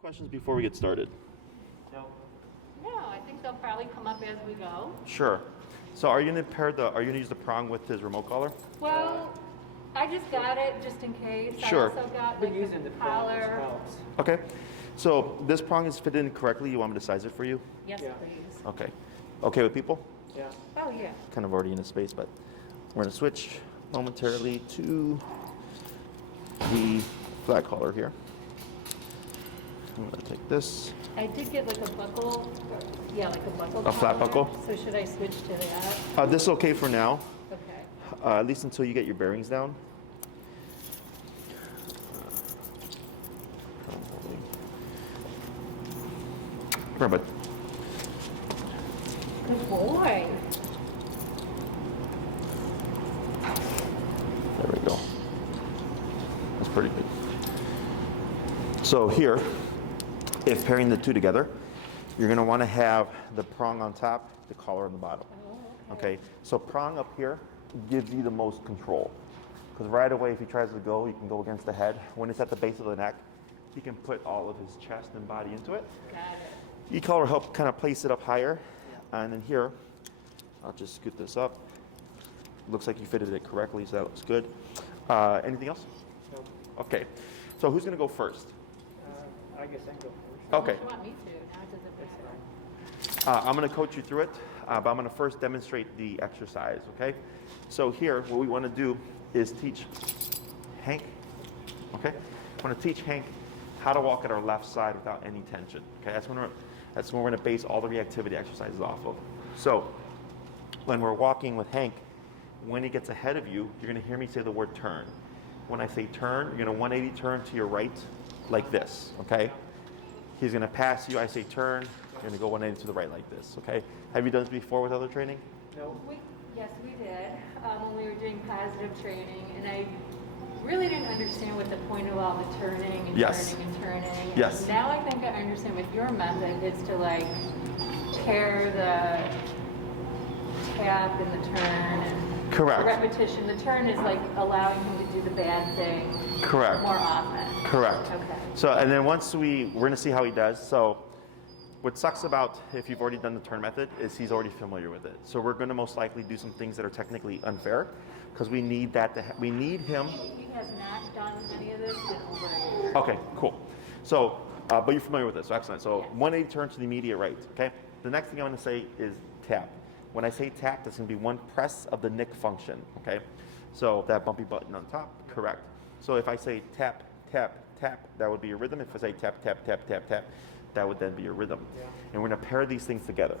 Questions before we get started? No. No, I think they'll probably come up as we go. Sure. So are you gonna use the prong with his remote collar? Well, I just got it just in case. Sure. I also got Been like using the collar. helps. Okay. So this prong is fitted in correctly. You want me to size it for you? Yes, Yeah. please. Okay. Okay with people? Yeah. Oh, yeah. Kind of already in a space, but we're gonna switch momentarily to the flat collar here. I'm gonna take this. I did get like a buckle. Yeah, like a buckle. A flat collar. buckle? So should I switch to that? This is okay for now, Okay. at least until you get your bearings down. Come here, bud. Good boy. There we go. That's pretty good. So here, if pairing the two together, you're going to want to have the prong on top, the collar on the bottom. Oh, Okay, so prong up here gives you the most control. Because right away, if he tries to go, you can go against the head. When it's at the base of the neck, he can put all of his chest and body into it. Got it. E-collar will help kind of place it up higher. And then here, I'll just scoot this up. Looks like you fitted it correctly, so that looks good. Anything else? No. Okay, so who's going to go first? I guess I can go first. Okay. You want me to? Now does it That's matter? fine. I'm going to coach you through it, but I'm going to first demonstrate the exercise, okay? So here, what we want to do is teach Hank, okay? I want to teach Hank how to walk at our left side without any tension, okay? That's when we're going to base all the reactivity exercises off of. So when we're walking with Hank, when he gets ahead of you, you're going to hear me say the word turn. When I say turn, you're going to 180 turn to your right like this, okay? He's going to pass you, I say turn, you're going to go 180 to the right like this, okay? Have you done this before with other training? No. Yes, we did when we were doing positive training, and I really didn't understand what the point of all the turning and Yes. turning and turning. Yes. Now I think I understand with your method is to like pair the tap and the turn and Correct. the repetition. The turn is like allowing him to do the bad thing Correct. more often. Correct. Okay. So, and then once we're going to see how he does. So what sucks about if you've already done the turn method is he's already familiar with it. So we're going to most likely do some things that are technically unfair because we need that we need him. He has not done any of this in over a year. Okay, cool. So, but you're familiar with this, so excellent. So Yes. 180 turn to the immediate right, okay? The next thing I'm going to say is tap. When I say tap, that's going to be one press of the nick function, okay? So that bumpy button on top, correct. So if I say tap, tap, tap, that would be your rhythm. If I say tap, tap, tap, tap, tap, that would then be your rhythm. Yeah. And we're going to pair these things together.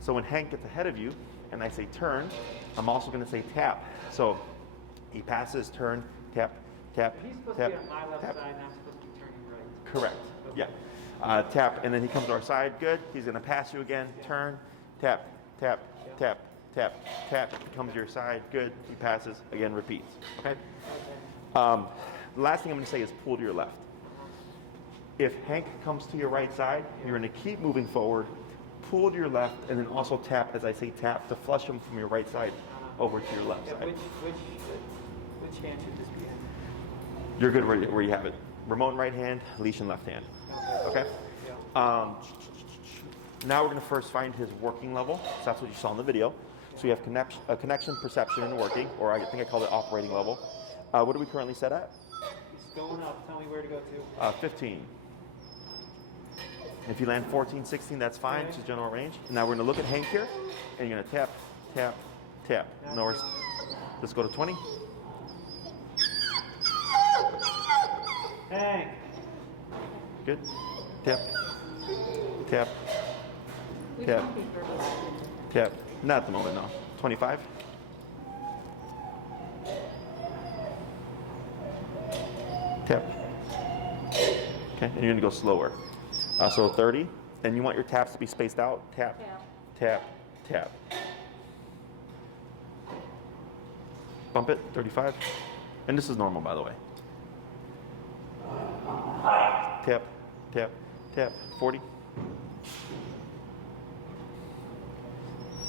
So when Hank gets ahead of you and I say turn, I'm also going to say tap. So he passes, turn, tap, tap, He's supposed tap, to be on my left tap. side, and I'm supposed to be turning right. Correct. Okay. Yeah. Tap, and then he comes to our side. Good. He's going to pass you again. Turn. Tap. Tap. Yeah. Tap. Tap. Tap. He comes to your side. Good. He passes. Again. Repeats. Okay. Okay. The last thing I'm going to say is pull to your left. If Hank comes to your right side, you're going to keep moving forward. Pull to your left, and then also tap as I say tap to flush him from your right side over to your left Yeah, side. which hand should this be in? You're good where you have it. Remote in right hand, leash in left hand. Okay? Yeah. Now we're going to first find his working level. So that's what you saw in the video. So we have connection, perception, and working, or I think I call it operating level. What are we currently set at? He's going up. Tell me where to go to. 15. If you land 14, 16, that's fine. It's just general range. Now we're going to look at Hank here, and you're going to tap, tap, tap. No, let's go to 20. Hank. Good. Tap, tap, We Tap. can be verbal. tap. Not at the moment, no. 25. Tap. Okay, and you're going to go slower. So 30. And you want your taps to be spaced out. Tap, Tap. tap, tap. Bump it, 35. And this is normal, by the way. Tap, tap, tap, 40.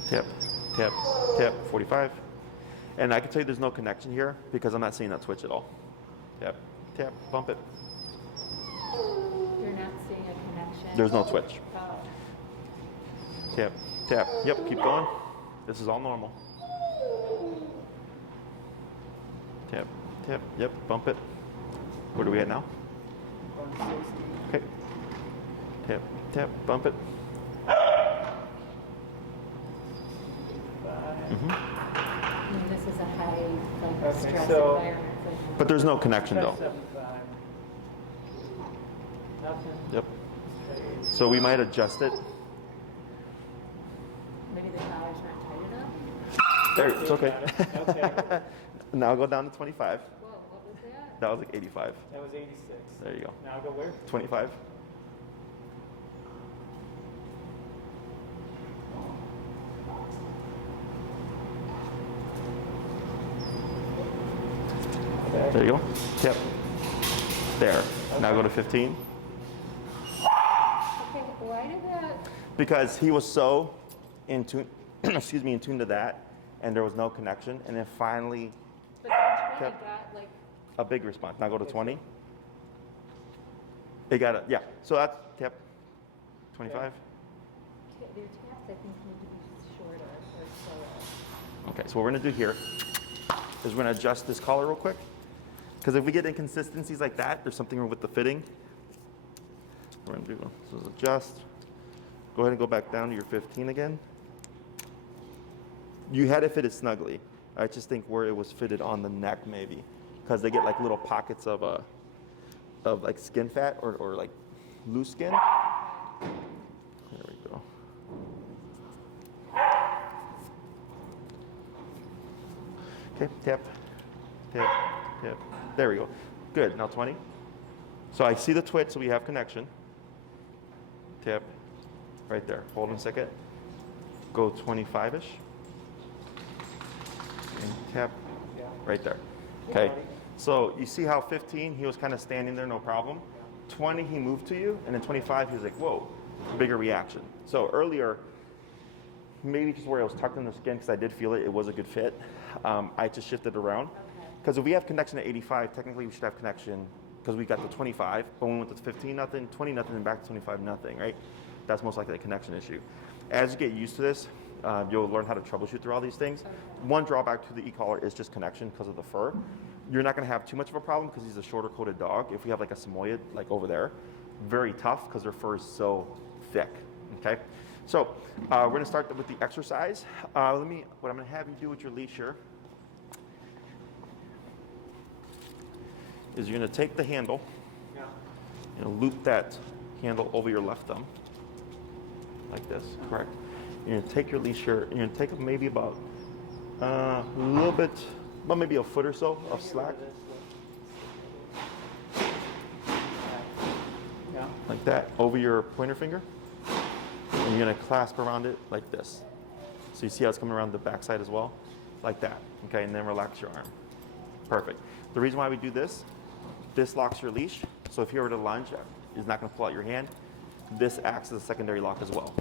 Tap, tap, tap, 45. And I can tell you there's no connection here because I'm not seeing that switch at all. Tap, tap, bump it. You're not seeing a connection? There's no twitch. Oh. Tap, tap. Yep, keep going. This is all normal. Tap, tap. Yep, bump it. Where are we at now? 160. Okay. Tap, tap, bump it. 5. I mean, this is a high, like, Okay, stress so- environment. But there's no connection though. 75. Nothing. Yep. Straight. So we might adjust it. Maybe the collar's not tight enough? There, it's okay. Got it. Okay. Now go down to 25. Whoa, what was that? That was like 85. That was 86. There you go. Now go where? 25. Okay. There you go. Yep. There. Now go to 15. Okay, why did that? Because he was so in tune, excuse me, in tune to that, and there was no connection, and then finally But then 20 Yep. got like, a big response. Now go to 20. It got it. Yeah. So that's yep. 25. their taps, I think, need to be shorter or slower. Okay. So what we're gonna do here is we're gonna adjust this collar real quick, because if we get inconsistencies like that, there's something wrong with the fitting. We're gonna do so is adjust. Go ahead and go back down to your 15 again. You had it fitted snugly. I just think where it was fitted on the neck maybe, because they get like little pockets of like skin fat or like loose skin. There we go. Okay, tap, tap, tap. There we go. Good. Now 20. So I see the twitch, so we have connection. Tap, right there. Hold on a second. Go 25-ish. And tap Yeah. right there. Okay. So you see how 15, he was kind of standing there, no problem. 20, he moved to you, and then 25, he was like, whoa, bigger reaction. So earlier, maybe just where I was tucked in the skin, because I did feel it, it was a good fit. I just shifted around. Because if we have connection at 85, technically we should have connection, because we got the 25, but when we went to 15, nothing, 20, nothing, and back to 25, nothing, right? That's most likely a connection issue. As you get used to this, you'll learn how to troubleshoot through all these things. One drawback to the e-collar is just connection because of the fur. You're not going to have too much of a problem because he's a shorter coated dog. If we have like a Samoyed, like over there, very tough because their fur is so thick, okay? So we're going to start with the exercise. What I'm going to have you do with your leash here is you're going to take the handle, Yeah. loop that handle over your left thumb, like this, correct? You're going to take your leash here, and you're going to take maybe about a little bit, about maybe a foot or so of slack, Yeah. like that, over your pointer finger. And you're going to clasp around it like this. So you see how it's coming around the backside as well? Like that, okay? And then relax your arm. Perfect. The reason why we do this locks your leash. So if you were to lunge, it's not going to pull out your hand. This acts as a secondary lock as well.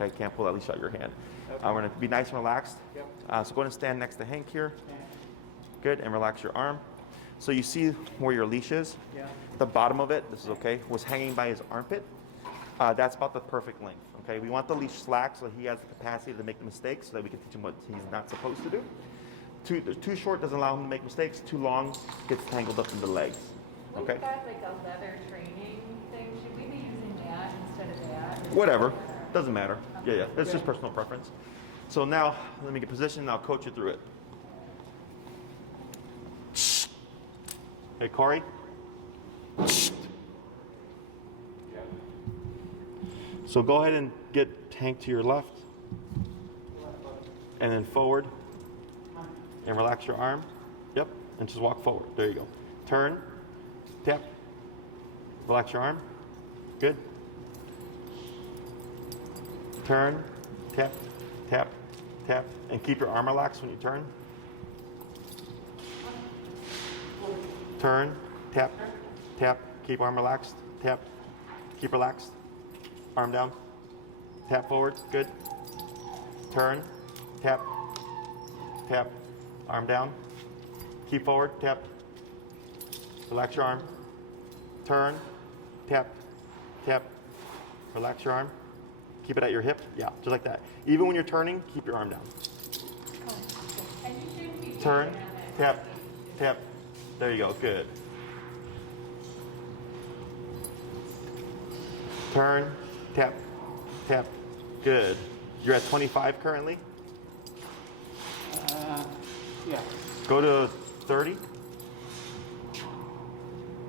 Okay, can't pull that leash out your hand. Okay. We're going to be nice and relaxed. Yep. So go ahead and stand next to Hank here. Yeah. Good, and relax your arm. So you see where your leash is? Yeah. The bottom of it, this is okay, was hanging by his armpit. That's about the perfect length, okay? We want the leash slack so he has the capacity to make the mistakes so that we can teach him what he's not supposed to do. Too short doesn't allow him to make mistakes. Too long gets tangled up in the legs, okay? We've got like a leather training thing. Should we be using that instead of that? Whatever, doesn't matter. Yeah, it's just personal preference. So now, let me get positioned and I'll coach you through it. Hey, Corey. So go ahead and get Hank to your left, and then forward, and relax your arm. Yep, and just walk forward. There you go. Turn, tap, relax your arm. Good. Turn, tap, tap, tap, and keep your arm relaxed when you turn. Turn, tap, tap, keep arm relaxed, tap, keep relaxed, arm down, tap forward, good. Turn, tap, tap, arm down, keep forward, tap, relax your arm, turn, tap, tap. Relax your arm. Keep it at your hip. Yeah, just like that. Even when you're turning, keep your arm down. And you should be Turn, doing it. tap, tap. There you go, good. Turn, tap, tap, good. You're at 25 currently? Yeah. Go to 30,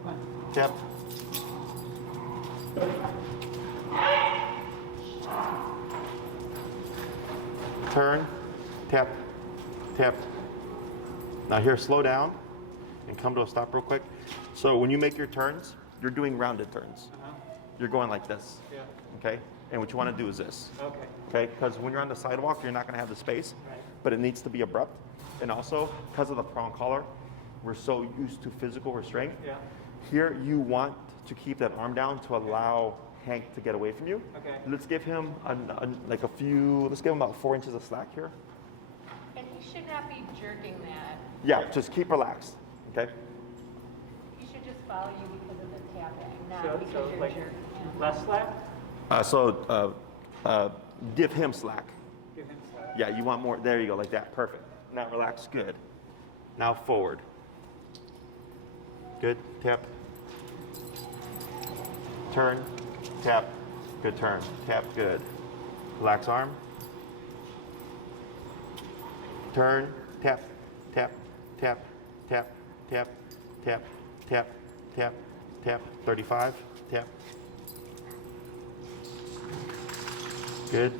One. tap. Turn, tap, tap. Now here, slow down and come to a stop real quick. So when you make your turns, you're doing rounded turns. You're going like this, Yeah. okay? And what you want to do is this, Okay. okay? Because when you're on the sidewalk, you're not going to have the space, Right. but it needs to be abrupt. And also, because of the prong collar, we're so used to physical restraint. Yeah. Here, you want to keep that arm down to allow Hank to get away from you. Okay. Let's give him let's give him about 4 inches of slack here. And he should not be jerking that. Yeah, just keep relaxed, okay? He should just follow you because of the tapping, not So because you're like jerking him. less slack? Give him slack. Give him slack. Yeah, you want more. There you go, like that. Perfect. Now relax. Good. Now forward. Good. Tap. Turn. Tap. Good turn. Tap. Good. Relax arm. Turn. Tap. Tap. Tap. Tap. Tap. Tap. Tap. Tap. Tap. 35. Tap. Good.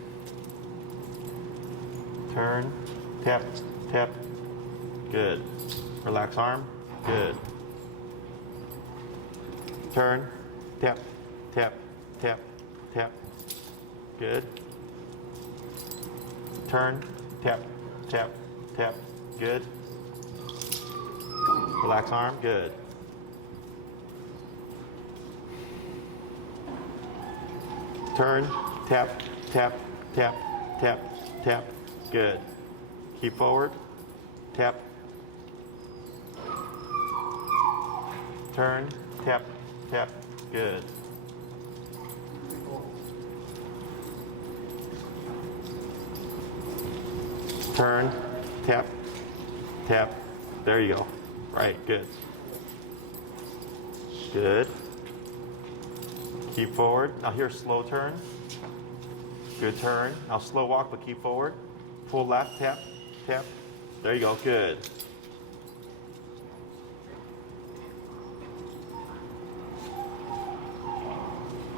Turn. Tap. Tap. Good. Relax arm. Good. Turn. Tap. Tap. Tap. Tap. Good. Turn. Tap. Tap. Tap. Good. Relax arm. Good. Turn. Tap. Tap. Tap. Tap. Tap. Good. Keep forward. Tap. Turn. Tap. Tap. Good. Turn. Tap. Tap. There you go. Right. Good. Good. Keep forward. Now here, slow turn. Good turn. Now slow walk, but keep forward. Pull left, tap, tap. There you go, good.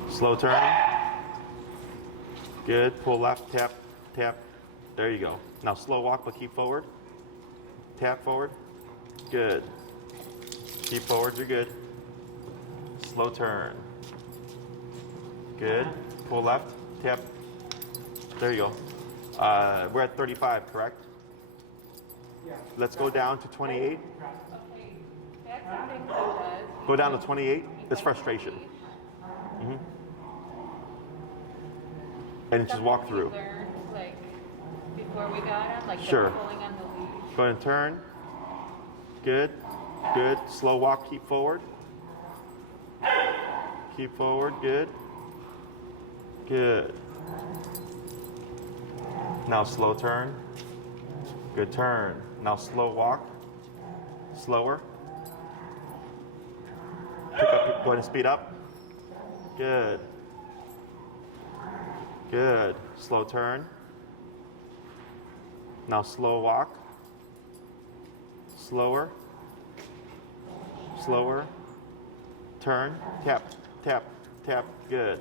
Slow turn. Good. Pull left, tap, tap. There you go. Now slow walk, but keep forward. Tap forward. Good. Keep forward, you're good. Slow turn. Good. Pull left, tap. There you go. We're at 35, correct? Yeah. Let's go down to 28. Okay, that's something he does. Go down to 28. It's frustration. And just walk through. Something he learned, like, before we got him, like Sure. the pulling on the leash. Go ahead and turn. Good. Good. Slow walk, keep forward. Keep forward, good. Good. Now slow turn. Good turn. Now slow walk. Slower. Pick up, go ahead and speed up. Good. Good. Slow turn. Now slow walk. Slower. Slower. Turn. Tap, tap, tap. Good.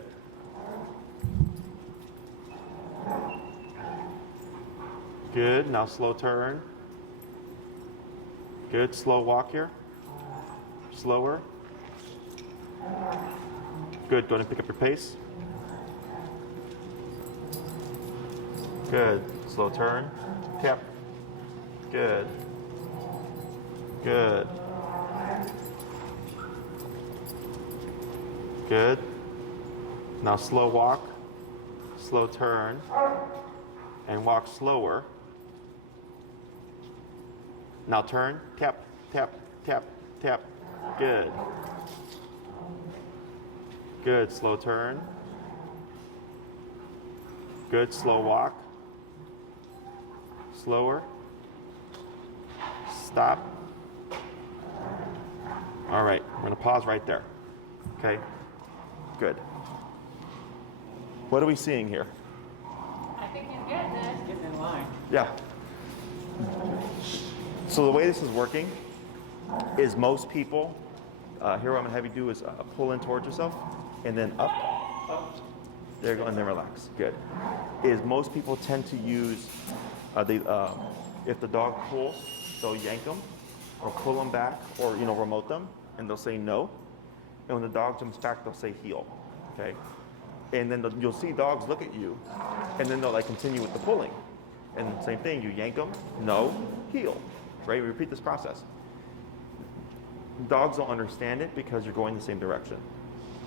Good. Now slow turn. Good. Slow walk here. Slower. Good. Go ahead and pick up your pace. Good. Slow turn. Tap. Good. Good. Good. Now slow walk. Slow turn. And walk slower. Now turn. Tap, tap, tap, tap. Good. Good, slow turn. Good, slow walk. Slower. Stop. All right, we're gonna pause right there. Okay, good. What are we seeing here? I think he's getting it. Getting in line. Yeah. So the way this is working is most people, here what I'm gonna have you do is pull in towards yourself and then up. There you go, and then relax. Good. Is most people tend to use, if the dog pulls, they'll yank them or pull them back or remote them, and they'll say no. And when the dog jumps back, they'll say heel. Okay. And then you'll see dogs look at you, and then they'll like continue with the pulling. And same thing, you yank them, no, heel. Right? We repeat this process. Dogs don't understand it because you're going the same direction.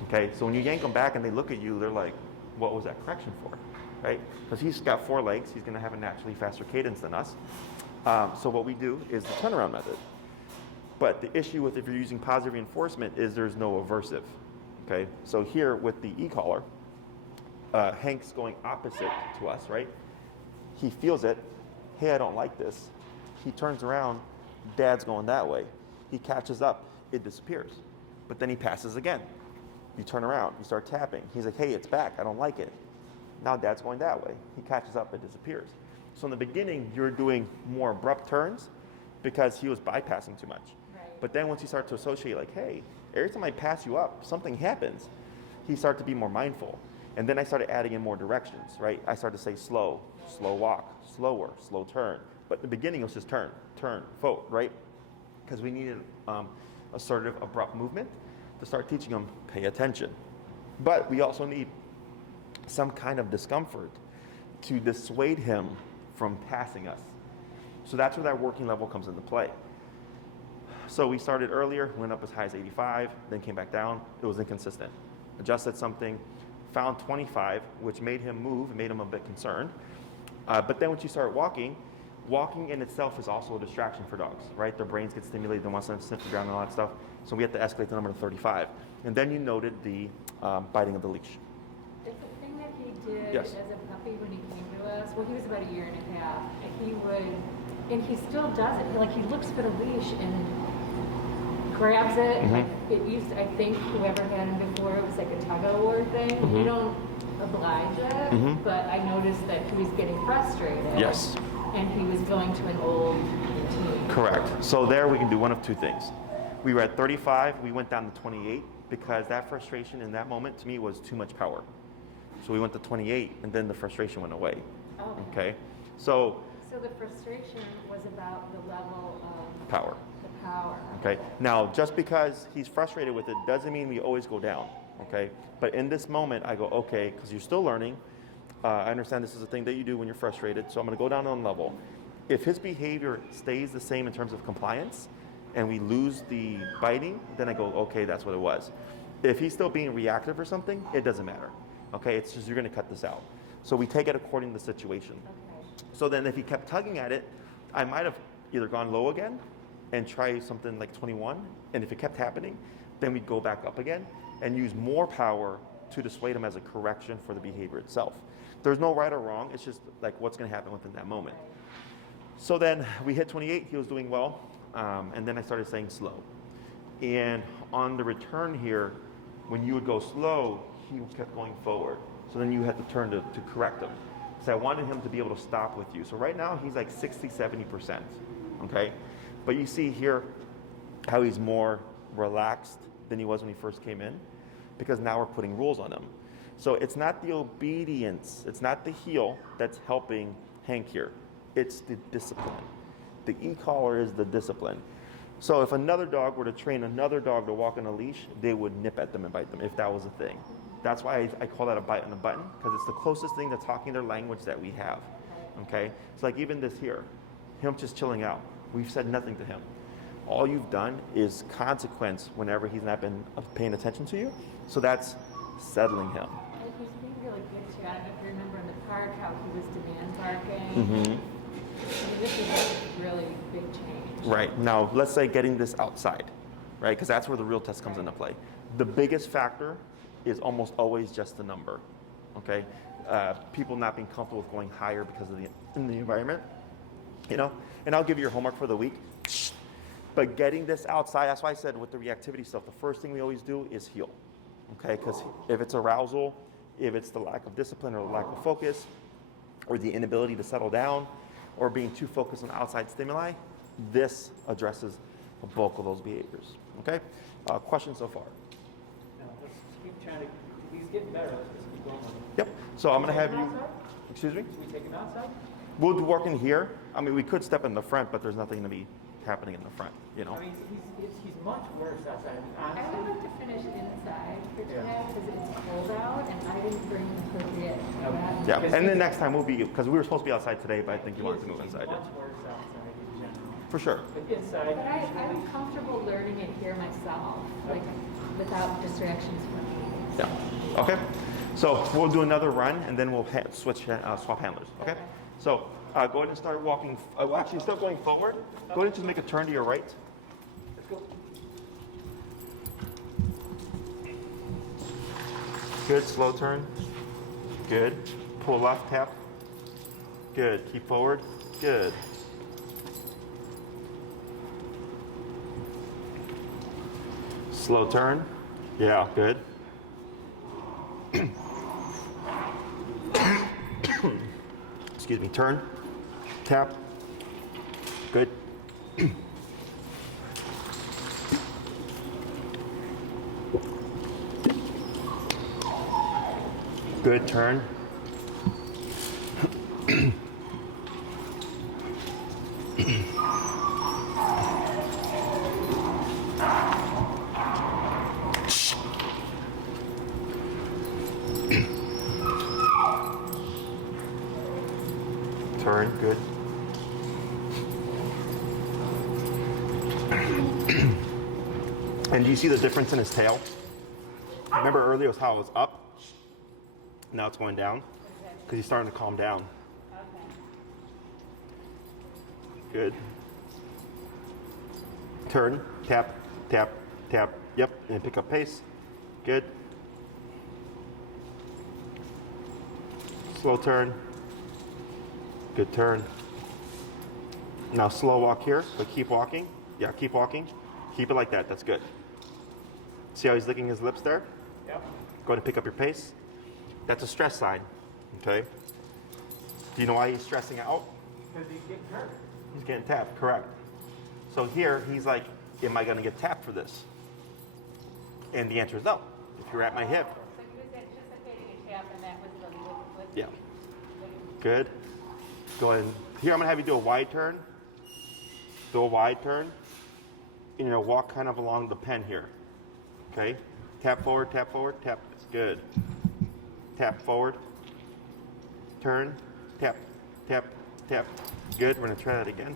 Okay, so when you yank them back and they look at you, they're like, what was that correction for? Right? Because he's got 4 legs, he's gonna have a naturally faster cadence than us. So what we do is the turnaround method. But the issue with if you're using positive reinforcement is there's no aversive. Okay, so here with the e-collar, Hank's going opposite to us, right? He feels it, hey, I don't like this. He turns around, Dad's going that way. He catches up, it disappears. But then he passes again. You turn around, you start tapping. He's like, hey, it's back, I don't like it. Now Dad's going that way. He catches up, it disappears. So in the beginning, you're doing more abrupt turns because he was bypassing too much. Right. But then once you start to associate like, hey, every time I pass you up, something happens, he started to be more mindful. And then I started adding in more directions, right? I started to say slow, slow walk, slower, slow turn. But in the beginning, it was just turn, forward, right? Because we needed assertive, abrupt movement to start teaching them, pay attention. But we also need some kind of discomfort to dissuade him from passing us. So that's where that working level comes into play. So we started earlier, went up as high as 85, then came back down. It was inconsistent. Adjusted something, found 25, which made him move, made him a bit concerned. But then once you start walking in itself is also a distraction for dogs, right? Their brains get stimulated, they want to sniff the ground and all that stuff. So we have to escalate the number to 35. And then you noted the biting of the leash. It's a thing that he did Yes. as a puppy when he came to us. Well, he was about 1.5 years. And he would, and he still does it. He looks for the leash and grabs it. Mm-hmm. Like it used, I think, whoever had him before, it was like a tug of war thing. Mm-hmm. You don't oblige it, Mm-hmm. but I noticed that he was getting frustrated. Yes. And he was going to an old routine. Correct. So there we can do one of two things. We were at 35, we went down to 28 because that frustration in that moment to me was too much power. So we went to 28 and then the frustration went away. Oh. Okay? So So the frustration was about the level of power. the power. Okay? Now, just because he's frustrated with it doesn't mean we always go down. Okay? But in this moment, I go, okay, because you're still learning. I understand this is a thing that you do when you're frustrated, so I'm going to go down on level. If his behavior stays the same in terms of compliance and we lose the biting, then I go, okay, that's what it was. If he's still being reactive or something, it doesn't matter. Okay? It's just you're going to cut this out. So we take it according to the situation. Okay. So then if he kept tugging at it, I might have either gone low again and try something like 21. And if it kept happening, then we'd go back up again and use more power to dissuade him as a correction for the behavior itself. There's no right or wrong. It's just like what's going to happen within that moment. So then we hit 28. He was doing well. And then I started saying slow. And on the return here, when you would go slow, he kept going forward. So then you had to turn to correct him. So I wanted him to be able to stop with you. So right now he's like 60, 70%. Okay? But you see here how he's more relaxed than he was when he first came in, because now we're putting rules on him. So it's not the obedience, it's not the heel that's helping Hank here. It's the discipline. The e-collar is the discipline. So if another dog were to train another dog to walk on a leash, they would nip at them and bite them if that was a thing. That's why I call that a bite on a button, because it's the closest thing to talking their language that we have. Okay? It's like even this here, him just chilling out. We've said nothing to him. All you've done is consequence whenever he's not been paying attention to you. So that's settling him. And he's being really good too. I don't know if you remember in the park how he was demand barking. Mm-hmm. I mean, this is a really big change. Right. Now, let's say getting this outside, right? Because that's where the real test comes into play. The biggest factor is almost always just a number, okay? People not being comfortable with going higher because of in the environment, you know? And I'll give you your homework for the week. But getting this outside, that's why I said with the reactivity stuff, the first thing we always do is heal, okay? Because if it's arousal, if it's the lack of discipline or the lack of focus, or the inability to settle down, or being too focused on outside stimuli, this addresses the bulk of those behaviors, okay? Questions so far? No, let's keep trying to, he's getting better, let's just keep going with it. Yep, so I'm gonna have Take him you, outside? excuse me? Should we take him outside? We'll work in here. I mean, we could step in the front, but there's nothing to be happening in the front, you know? I mean, he's much worse outside, I mean, I would honestly. like to finish inside for Yeah. tonight because it's cold out and I didn't bring the appropriate. Yeah, and then next time we'll be, because we were supposed to be outside today, but I think you wanted to move He's inside. much worse outside in general. For sure. But inside, But I'm comfortable learning it here myself, like without distractions from me. Yeah, okay. So we'll do another run and then we'll swap handlers, okay? Okay. So go ahead and start walking, well actually instead of going forward, go ahead and just make a turn to your right. let's go. Good, slow turn. Good. Pull left, tap. Good, keep forward. Good. Slow turn. Yeah, good. Excuse me, turn. Tap. Good. Good, turn. Turn, good. And do you see the difference in his tail? Remember earlier was how it was up? Now it's going down because he's starting to calm down. Good. Turn, tap, tap, tap. Yep, and pick up pace. Good. Slow turn. Good turn. Now slow walk here, but keep walking. Yeah, keep walking. Keep it like that. That's good. See how he's licking his lips there? Yep. Go ahead and pick up your pace. That's a stress sign. Okay. Do you know why he's stressing out? Because he's getting hurt. He's getting tapped, correct. So here he's like, am I gonna get tapped for this? And the answer is no. If you're at my hip, So he was anticipating a tap and that was the liquid. yeah. Good. Go ahead. Here I'm gonna have you do a wide turn. Do a wide turn. And you're gonna walk kind of along the pen here. Okay? Tap forward, tap forward, tap. Good. Tap forward. Turn. Tap, tap, tap. Good. We're gonna try that again.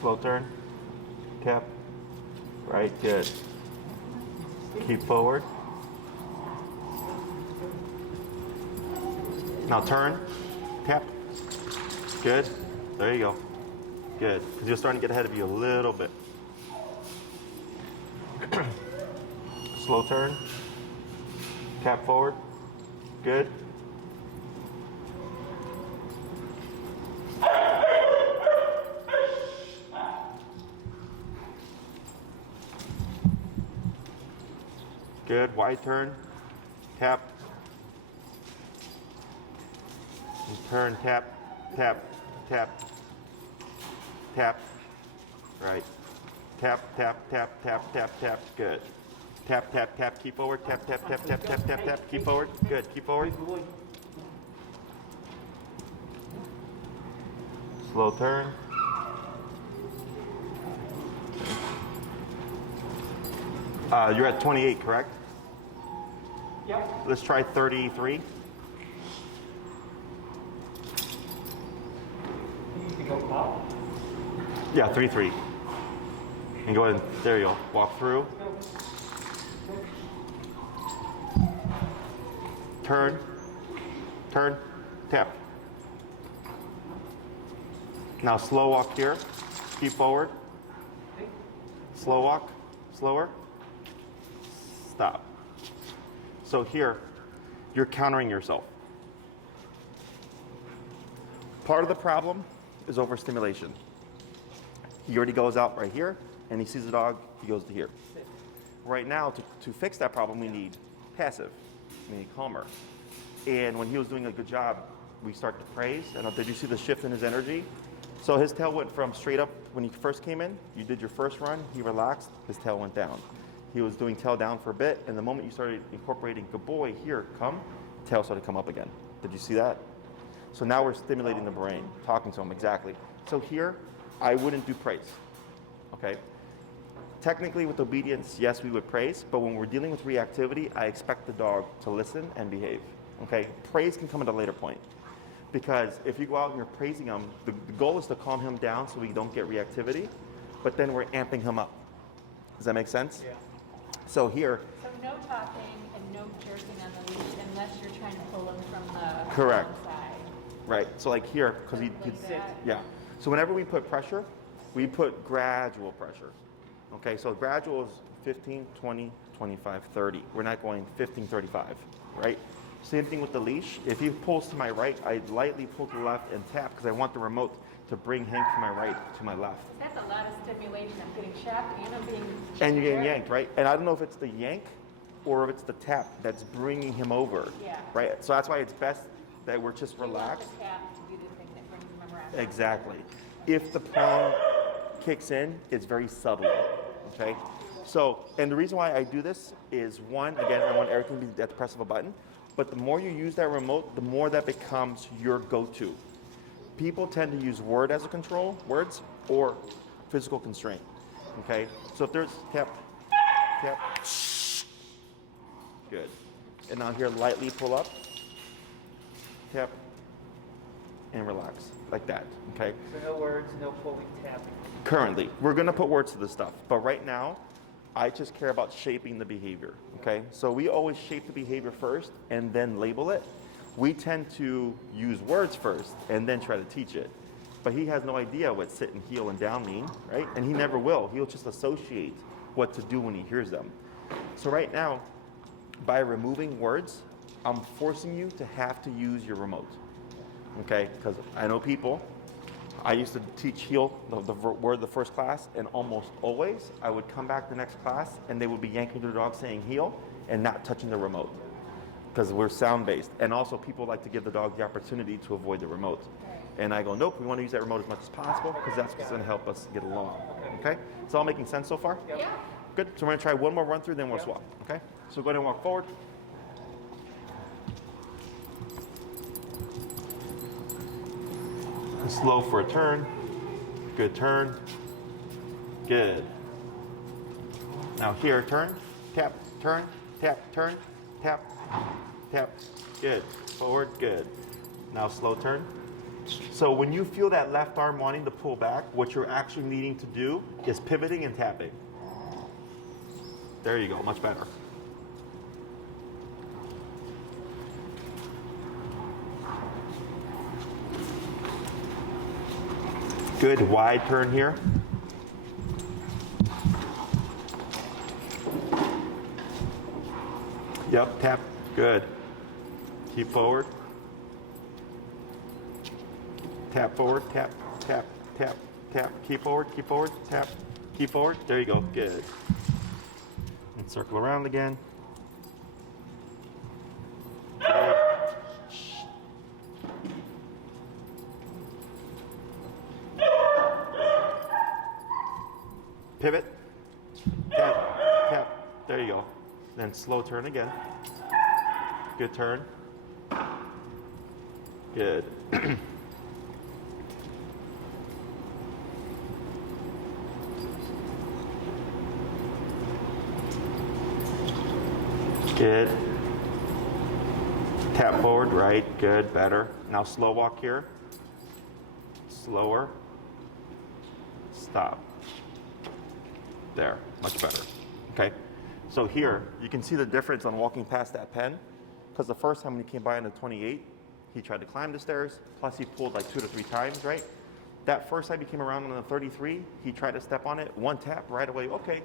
Slow turn. Tap. Right, good. Keep forward. Now turn. Tap. Good. There you go. Good. Because you're starting to get ahead of you a little bit. Slow turn. Tap forward. Good. Good. Wide turn. Tap. And turn. Tap. Tap. Tap. Tap. Right. Tap, tap, tap, tap, tap, tap. Good. Tap, tap, tap. Keep forward. Tap, tap, tap, tap, tap, tap, tap. Keep forward. Good. Keep forward. Slow turn. You're at 28, correct? Yep. Let's try 33. You need to go up. Yeah, 3-3. And go ahead. There you go. Walk through. Turn. Turn. Tap. Now slow walk here. Keep forward. Slow walk. Slower. stop. So here, you're countering yourself. Part of the problem is overstimulation. He already goes out right here, and he sees the dog, he goes to here. Right now, to fix that problem, we need passive, meaning calmer. And when he was doing a good job, we start to praise. And did you see the shift in his energy? So his tail went from straight up when he first came in. You did your first run, he relaxed, his tail went down. He was doing tail down for a bit, and the moment you started incorporating good boy, here, come, tail started to come up again. Did you see that? So now we're stimulating the brain, talking to him, exactly. So here, I wouldn't do praise, okay? Technically with obedience, yes, we would praise, but when we're dealing with reactivity, I expect the dog to listen and behave, okay? Praise can come at a later point. Because if you go out and you're praising him, the goal is to calm him down so we don't get reactivity, but then we're amping him up. Does that make sense? Yeah. So here, So no talking and no jerking on the leash unless you're trying to pull him from the Correct. wrong side. right, so like here, because he, Like that. yeah. So whenever we put pressure, we put gradual pressure. Okay, so gradual is 15, 20, 25, 30. We're not going 15, 35, right? Same thing with the leash. If he pulls to my right, I lightly pull to the left and tap because I want the remote to bring Hank from my right to my left. That's a lot of stimulation. I'm getting shocked and I'm being And you're getting scared. yanked, right? And I don't know if it's the yank or if it's the tap that's bringing him over, Yeah. right? So that's why it's best that we're just You want relaxed. the tap to do the thing that brings them around. Exactly. If the prong kicks in, it's very subtle, okay? So, and the reason why I do this is one, again, I want everything to be at the press of a button, but the more you use that remote, the more that becomes your go-to. People tend to use words or physical constraint, okay? So if there's tap, tap, good. And now here, lightly pull up, tap, and relax, like that, okay? So no words, no pulling, tapping. Currently, we're gonna put words to this stuff, but right now, I just care about shaping the behavior, okay? So we always shape the behavior first and then label it. We tend to use words first and then try to teach it. But he has no idea what sit and heel and down mean, right? And he never will. He'll just associate what to do when he hears them. So right now, by removing words, I'm forcing you to have to use your remote, okay? Because I know people, I used to teach heel, the word the first class, and almost always I would come back the next class and they would be yanking their dog saying heel and not touching the remote because we're sound-based. And also people like to give the dog the opportunity to avoid the remote. And I go, nope, we want to use that remote as much as possible because that's what's going to help us get along, okay? It's all making sense so far? Yeah. Good, so we're going to try one more run through, then we'll swap, okay? So go ahead and walk forward. Slow for a turn. Good turn. Good. Now here, turn, tap, turn, tap, turn, tap, tap. Good. Forward, good. Now slow turn. So when you feel that left arm wanting to pull back, what you're actually needing to do is pivoting and tapping. There you go, much better. Good, wide turn here. Yep, tap, good. Keep forward. Tap forward, tap, tap, tap, tap. Keep forward, tap, keep forward. There you go, good. And circle around again. Good. Pivot, tap, tap, there you go. Then slow turn again. Good turn. Good. Good. Tap forward, right, good, better. Now slow walk here. Slower. Stop. There, much better, okay? So here, you can see the difference on walking past that pen, because the first time when he came by on the 28, he tried to climb the stairs, plus he pulled like 2 to 3 times, right? That first time he came around on the 33, he tried to step on it, one tap right away, okay,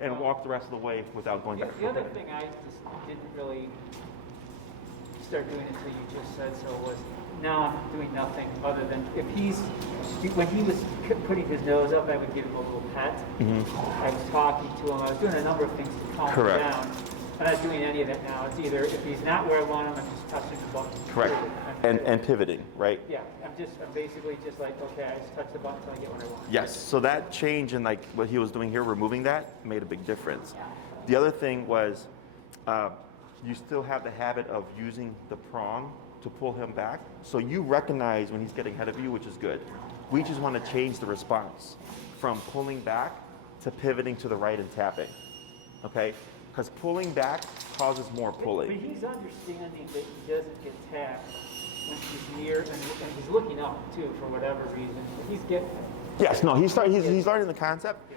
and walk the rest of the way without going back. The other thing I just didn't really start doing until you just said so was now I'm doing nothing other than when he was putting his nose up, I would give him a little pet. I was talking to him. I was doing a number of things to calm him down. I'm not doing any of it now. It's either if he's not where I want him, I'm just touching the button. Correct. And pivoting, right? Yeah, I'm basically just like, okay, I just touch the button until I get what I want. Yes. So that change in like what he was doing here, removing that, made a big difference. The other thing was, you still have the habit of using the prong to pull him back. So you recognize when he's getting ahead of you, which is good. We just want to change the response from pulling back to pivoting to the right and tapping. Okay? Because pulling back causes more pulling. But he's understanding that he doesn't get tapped when he's near, and he's looking up too for whatever reason. He's getting it. Yes, no, he's learning the concept,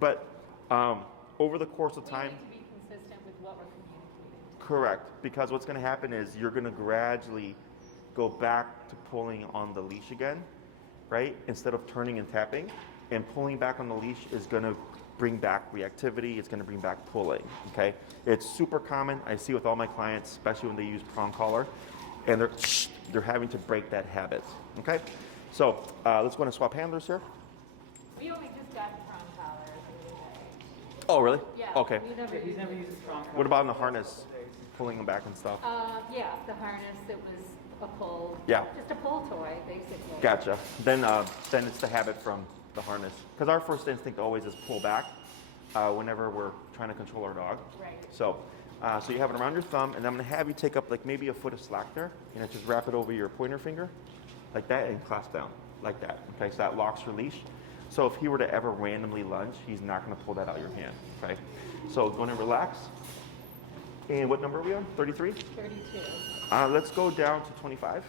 but over the course of time. We need to be consistent with what we're communicating. Correct, because what's going to happen is you're going to gradually go back to pulling on the leash again, right? Instead of turning and tapping, and pulling back on the leash is going to bring back reactivity. It's going to bring back pulling. Okay, it's super common. I see with all my clients, especially when they use prong collar, and they're having to break that habit. Okay, so let's go and swap handlers here. We only just got the prong collar the other day. Oh, really? Yeah. Okay. He's never used a strong. What about in the harness, pulling them back and stuff? Yeah, the harness, it was a pull. Yeah. Just a pull toy, basically. Gotcha. Then it's the habit from the harness. Because our first instinct always is pull back whenever we're trying to control our dog. Right. So you have it around your thumb, and I'm going to have you take up like maybe a foot of slack there, and just wrap it over your pointer finger, like that, and clasp down, like that. Okay, so that locks your leash. So if he were to ever randomly lunge, he's not going to pull that out of your hand. Okay. So going to relax. And what number are we on? 33? 32. Let's go down to 25.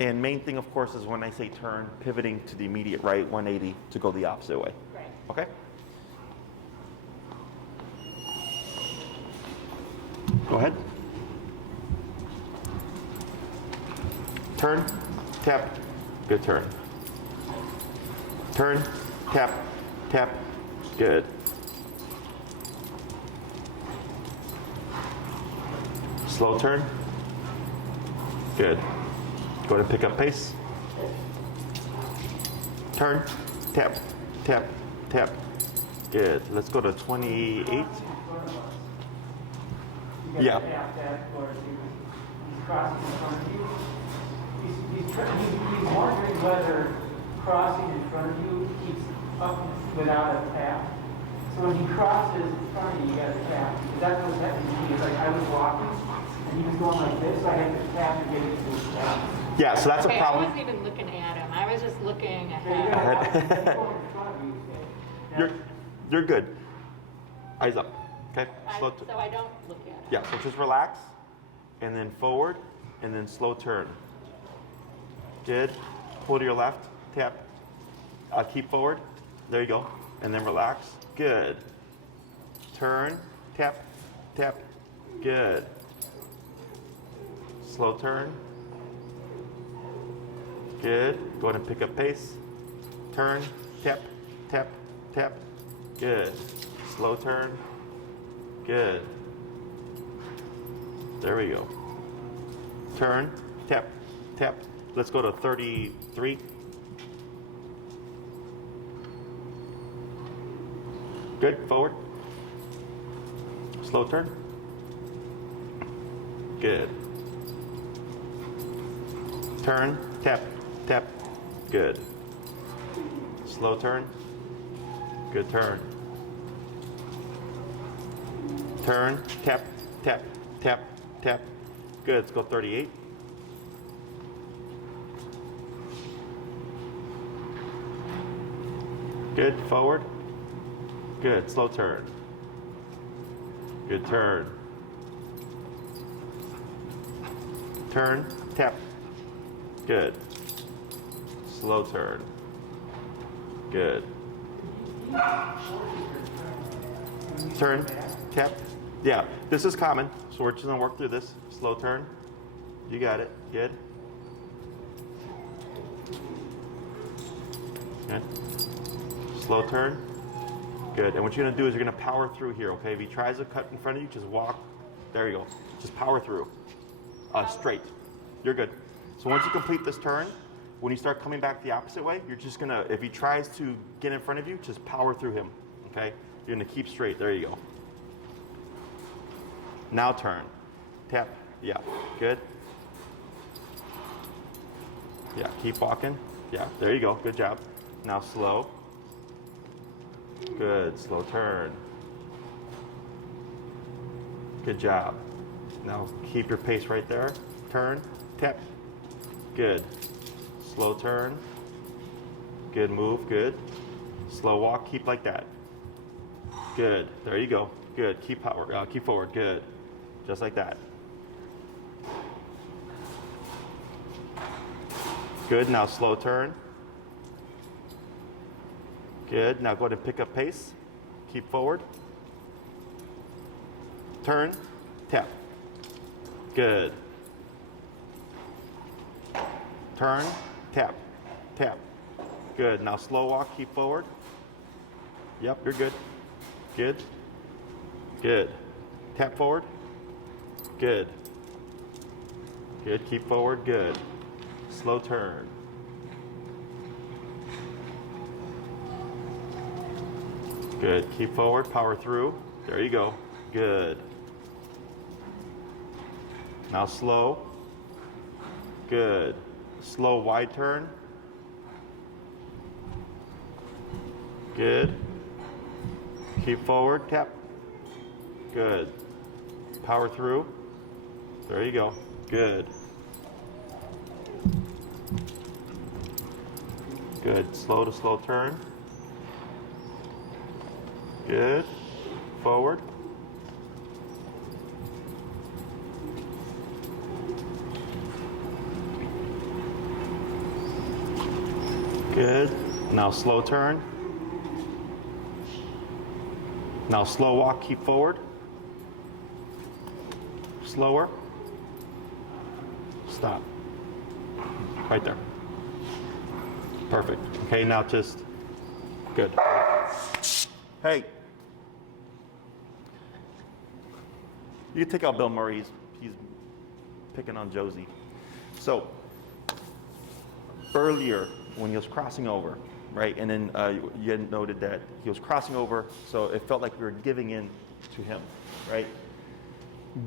And main thing, of course, is when I say turn, pivoting to the immediate right, 180 to go the opposite way. Right. Okay? Go ahead. Turn, tap, good turn. Turn, tap, tap, good. Slow turn, good. Go ahead and pick up pace. Turn, tap, tap, tap. Good. Let's go to 28. Yeah. He's crossing in front of you. He's wondering whether crossing in front of you keeps up without a tap. So when he crosses in front of you, you got to tap. Because that's what's happening to me. It's like I was walking, and he was going like this, so I had to tap to get it to his tap. Yeah, so that's a problem. I wasn't even looking at him. I was just looking ahead. You're good. Eyes up. Okay. Slow So I don't look at him. yeah. So just relax, and then forward, and then slow turn. Good. Pull to your left. Tap. Keep forward. There you go. And then relax. Good. Turn. Tap. Tap. Good. Slow turn. Good. Go ahead and pick up pace. Turn. Tap. Tap. Tap. Good. Slow turn. Good. There we go. Turn. Tap. Tap. Let's go to 33. Good. Forward. Slow turn. Good. Turn. Tap. Tap. Good. Slow turn. Good turn. Turn. Tap. Tap. Tap. Tap. Good. Let's go 38. Good. Forward. Good. Slow turn. Good turn. Turn. Tap. Good. Slow turn. Good. Turn. Tap. Yeah. This is common, so we're just gonna work through this. Slow turn. You got it. Good. Okay. Slow turn. Good. And what you're going to do is you're going to power through here, okay? If he tries to cut in front of you, just walk. There you go. Just power through. Straight. You're good. So once you complete this turn, when you start coming back the opposite way, you're just going to, if he tries to get in front of you, just power through him, okay? You're going to keep straight. There you go. Now turn. Tap. Yeah. Good. Yeah. Keep walking. Yeah. There you go. Good job. Now slow. Good. Slow turn. Good job. Now keep your pace right there. Turn. Tap. Good. Slow turn. Good move. Good. Slow walk. Keep like that. Good. There you go. Good. Keep power. Keep forward. Good. Just like that. Good. Now slow turn. Good. Now go ahead and pick up pace. Keep forward. Turn. Tap. Good. Turn. Tap. Tap. Good. Now slow walk. Keep forward. Yep, you're good. Good. Good. Tap forward. Good. Good. Keep forward. Good. Slow turn. Good. Keep forward. Power through. There you go. Good. Now slow. Good. Slow wide turn. Good. Keep forward. Tap. Good. Power through. There you go. Good. Good. Slow to slow turn. Good. Forward. Good. Now slow turn. Now slow walk, keep forward. Slower. Stop. Right there. Perfect. Okay, now just good. Hey. You can take out Bill Murray. He's picking on Josie. So earlier when he was crossing over, right, and then you had noted that he was crossing over, so it felt like we were giving in to him, right?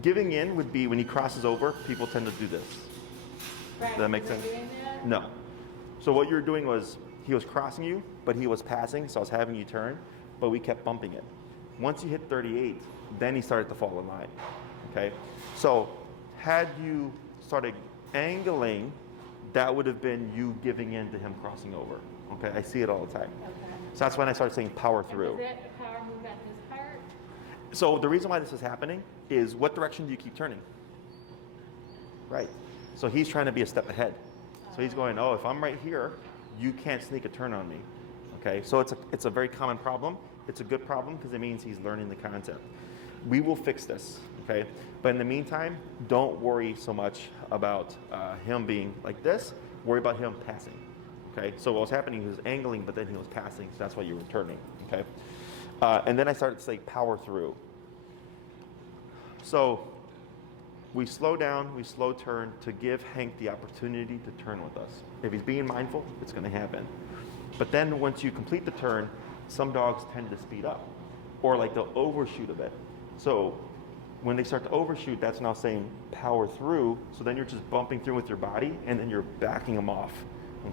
Giving in would be when he crosses over, people tend to do this. Right. Does that make sense? Doing that? No. So what you were doing was he was crossing you, but he was passing, so I was having you turn, but we kept bumping it. Once you hit 38, then he started to fall in line, okay? So had you started angling, that would have been you giving in to him crossing over, okay? I see it all the time. Okay. So that's when I started saying power And through. was that a power move on his part? So the reason why this is happening is what direction do you keep turning? Right. So he's trying to be a step ahead. So he's going, oh, if I'm right here, you can't sneak a turn on me. Okay, so it's a very common problem. It's a good problem because it means he's learning the concept. We will fix this, okay? But in the meantime, don't worry so much about him being like this. Worry about him passing, okay? So what was happening, he was angling, but then he was passing, so that's why you were turning, okay? And then I started to say power through. So we slow down, we slow turn to give Hank the opportunity to turn with us. If he's being mindful, it's going to happen. But then once you complete the turn, some dogs tend to speed up, or like they'll overshoot a bit. So when they start to overshoot, that's now saying power through. So then you're just bumping through with your body, and then you're backing them off,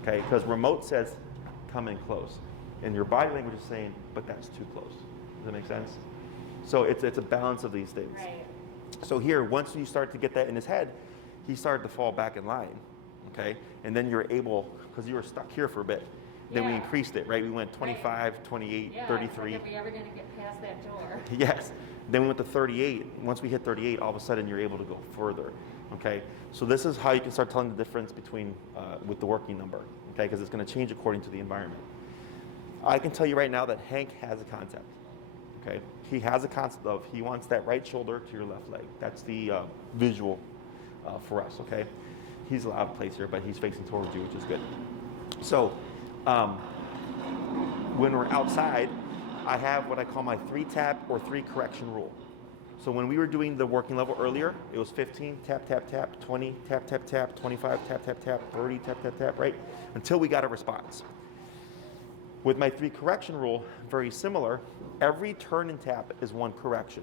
okay? Because remote says come in close, and your body language is saying, but that's too close. Does that make sense? So it's a balance of these things. Right. So here, once you start to get that in his head, he started to fall back in line, okay? And then you're able, because you were stuck here for a bit, then we Yeah. increased it, right? We went 25, 28, Yeah, 33. Like, are we ever going to get past that door? Yes. Then we went to 38. Once we hit 38, all of a sudden you're able to go further, okay? So this is how you can start telling the difference between, with the working number, okay? Because it's going to change according to the environment. I can tell you right now that Hank has a concept, okay? He has a concept of he wants that right shoulder to your left leg. That's the visual for us, okay? He's a lot of place here, but he's facing towards you, which is good. So when we're outside, I have what I call my 3-tap or 3-correction rule. So when we were doing the working level earlier, it was 15, tap, tap, tap, 20, tap, tap, tap, 25, tap, tap, tap, 30, tap, tap, tap, right? Until we got a response. With my 3-correction rule, very similar, every turn and tap is 1 correction,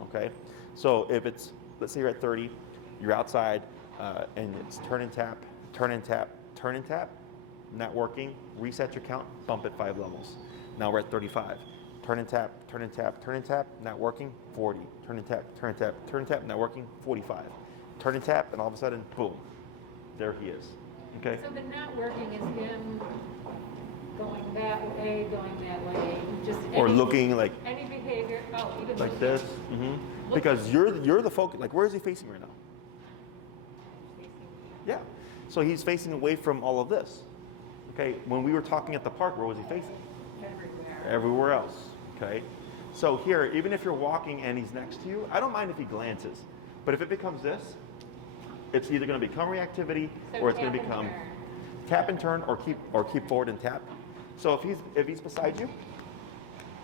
okay? So if it's, let's say you're at 30, you're outside, and it's turn and tap, turn and tap, turn and tap, not working, reset your count, bump it 5 levels. Now we're at 35. Turn and tap, turn and tap, turn and tap, not working, 40. Turn and tap, turn and tap, turn and tap, not working, 45. Turn and tap, and all of a sudden, boom, there he is, okay? So the not working is him going that way, just Or looking like any behavior, even like looking. this, because you're the focus, like where is he facing right now? Yeah, so he's facing away from all of this, okay? When we were talking at the park, where was he facing? Everywhere else, okay? So here, even if you're walking and he's next to you, I don't mind if he glances. But if it becomes this, it's either going to become reactivity or it's going to become tap and turn or keep forward and tap. So if he's beside you,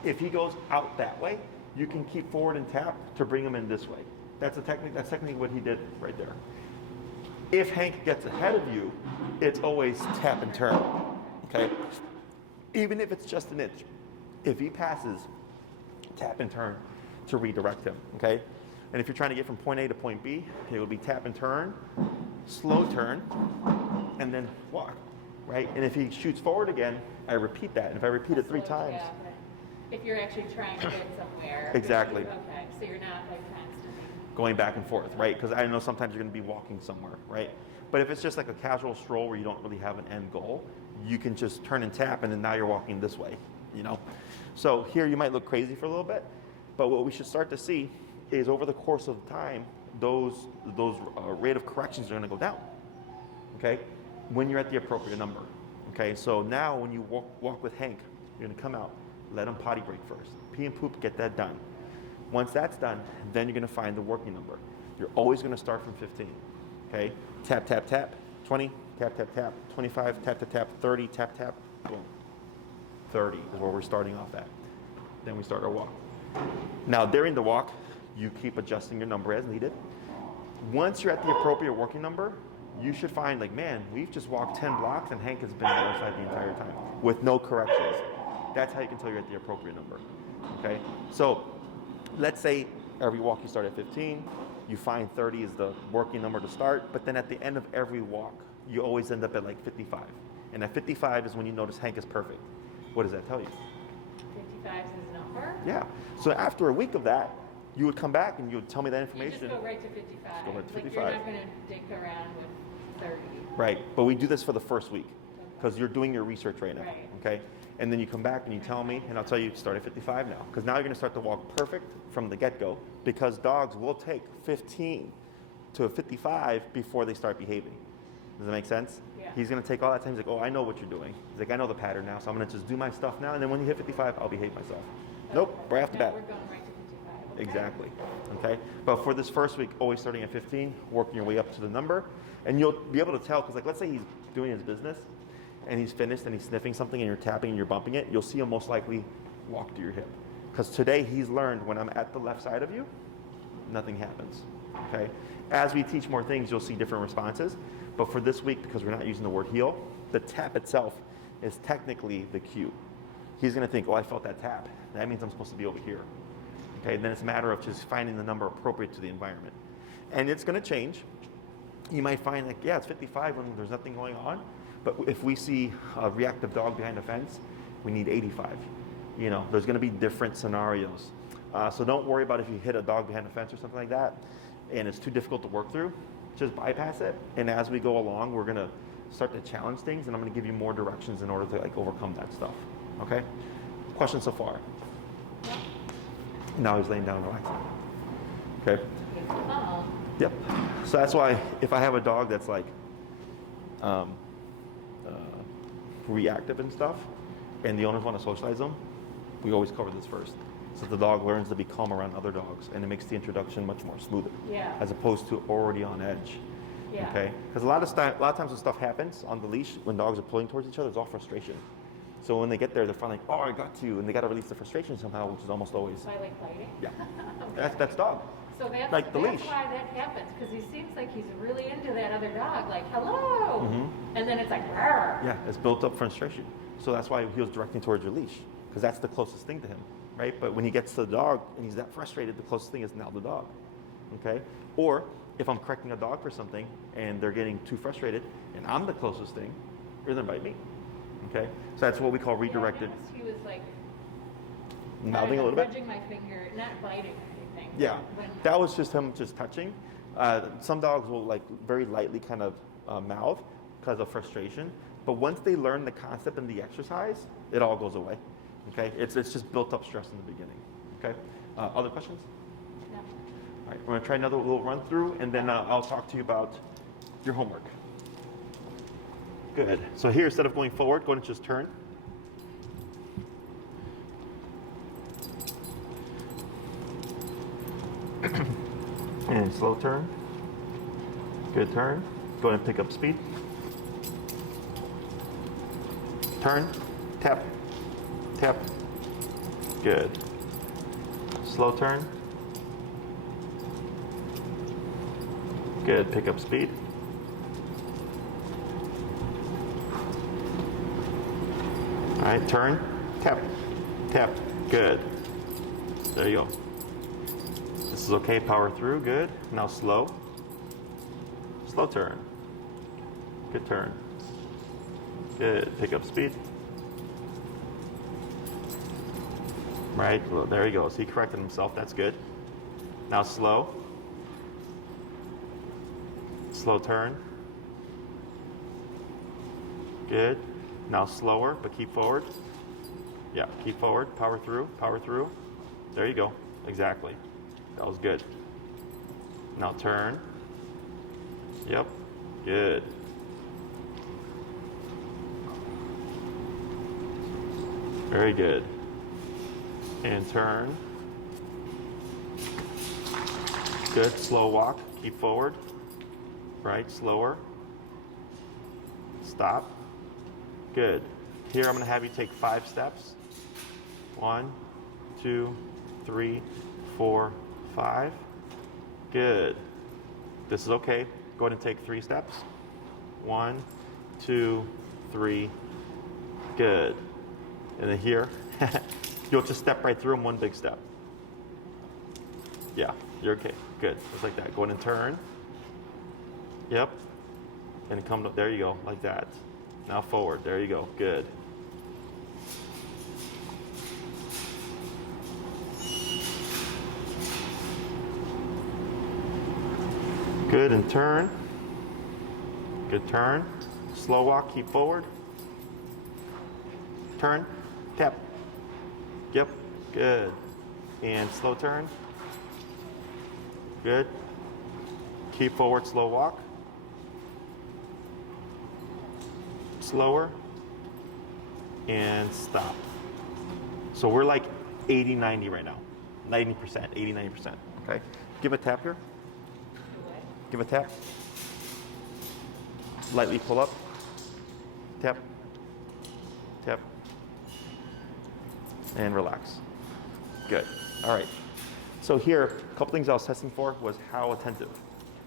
if he goes out that way, you can keep forward and tap to bring him in this way. That's technically what he did right there. If Hank gets ahead of you, it's always tap and turn, okay? Even if it's just an inch. If he passes, tap and turn to redirect him, okay? And if you're trying to get from point A to point B, it would be tap and turn, slow turn, and then walk, right? And if he shoots forward again, I repeat that. And if I repeat it 3 times. Yeah, if you're actually trying to get somewhere. Exactly. Okay, so you're not like constantly going back and forth, right? Because I know sometimes you're going to be walking somewhere, right? But if it's just like a casual stroll where you don't really have an end goal, you can just turn and tap, and then now you're walking this way, you know? So here you might look crazy for a little bit, but what we should start to see is over the course of time, those rate of corrections are going to go down, okay? When you're at the appropriate number, okay? So now when you walk with Hank, you're going to come out, let him potty break first. Pee and poop, get that done. Once that's done, then you're going to find the working number. You're always going to start from 15, okay? Tap, tap, tap, 20, tap, tap, tap, 25, tap, tap, tap, 30, tap, tap, boom. 30 is where we're starting off at. Then we start our walk. Now, during the walk, you keep adjusting your number as needed. Once you're at the appropriate working number, you should find like, man, we've just walked 10 blocks and Hank has been on our side the entire time with no corrections. That's how you can tell you're at the appropriate number, okay? So let's say every walk you start at 15, you find 30 is the working number to start, but then at the end of every walk, you always end up at like 55. And at 55 is when you notice Hank is perfect. What does that tell you? 55 is his number? Yeah. So after a week of that, you would come back and you would tell me that You information. just go right to 55. Just go right to Like 55. you're not going to dick around with 30. Right. But we do this for the first week because you're doing your research right now. Right. Okay. And then you come back and you tell me, and I'll tell you start at 55 now. Because now you're going to start to walk perfect from the get-go because dogs will take 15 to 55 before they start behaving. Does that make sense? Yeah. He's going to take all that time. He's like, oh, I know what you're doing. He's like, I know the pattern now, so I'm going to just do my stuff now. And then when you hit 55, I'll behave myself. Nope, right off the Now bat. we're going right to 55. Okay. Exactly. Okay. But for this first week, always starting at 15, working your way up to the number, and you'll be able to tell because, like, let's say he's doing his business, and he's finished, and he's sniffing something, and you're tapping, and you're bumping it. You'll see him most likely walk to your hip, because today he's learned when I'm at the left side of you, nothing happens. Okay. As we teach more things, you'll see different responses. But for this week, because we're not using the word heel, the tap itself is technically the cue. He's going to think, oh, I felt that tap. That means I'm supposed to be over here. Okay, and then it's a matter of just finding the number appropriate to the environment. And it's going to change. You might find like, yeah, it's 55 when there's nothing going on. But if we see a reactive dog behind a fence, we need 85. You know, there's going to be different scenarios. So don't worry about if you hit a dog behind a fence or something like that, and it's too difficult to work through. Just bypass it. And as we go along, we're going to start to challenge things, and I'm going to give you more directions in order to like overcome that stuff. Okay? Questions so far? Now he's laying down relaxing. Okay? Yep. So that's why if I have a dog that's like reactive and stuff, and the owners want to socialize them, we always cover this first. So the dog learns to be calm around other dogs, and it makes the introduction much more smoother. Yeah. As opposed to already on edge. Yeah. Okay? Because a lot of times when stuff happens on the leash, when dogs are pulling towards each other, it's all frustration. So when they get there, they're finally like, oh, I got to, and they got to release the frustration somehow, which is almost always, By like biting? yeah. Okay. That's dog. So that's, like the that's leash. why that happens, because he seems like he's really into that other dog, like, hello! And then it's like, rawr. Yeah, it's built up frustration. So that's why he was directing towards your leash, because that's the closest thing to him, right? But when he gets to the dog and he's that frustrated, the closest thing is now the dog, okay? Or if I'm correcting a dog for something and they're getting too frustrated and I'm the closest thing, they're gonna bite me, okay? So that's what we call redirected. Yeah, I noticed he was like, Mouthing a little bit. nudging my finger, not biting or anything. Yeah, When- that was just him just touching. Some dogs will like very lightly kind of mouth because of frustration. But once they learn the concept and the exercise, it all goes away. Okay, it's just built up stress in the beginning. Okay, other questions? No. All right, we're gonna try another little run through, and then I'll talk to you about your homework. Good. So here, instead of going forward, go ahead and just turn. And slow turn. Good turn. Go ahead and pick up speed. Turn. Tap. Tap. Good. Slow turn. Good. Pick up speed. All right. Turn. Tap. Tap. Good. There you go. This is okay, power through, good. Now slow. Slow turn. Good turn. Good, pick up speed. Right, well, there he goes. He corrected himself, that's good. Now slow. Slow turn. Good. Now slower, but keep forward. Yeah, keep forward, power through, power through. There you go, exactly. That was good. Now turn. Yep. Good. Very good. And turn. Good. Slow walk. Keep forward. Right. Slower. Stop. Good. Here I'm going to have you take 5 steps. 1, 2, 3, 4, 5. Good. This is okay. Go ahead and take 3 steps. 1, 2, 3. Good. And then here, you'll just step right through them, 1 big step. Yeah, you're okay. Good. Just like that. Go ahead and turn. Yep. And come up. There you go. Like that. Now forward. There you go. Good. Good, and turn. Good turn. Slow walk, keep forward. Turn, tap. Yep, good. And slow turn. Good. Keep forward, slow walk. Slower. And stop. So we're like 80, 90 right now. 90%, 80, 90%. Okay. Give a tap here. Give a tap. Lightly pull up. Tap. Tap. And relax. Good. All right. So here, a couple things I was testing for was how attentive.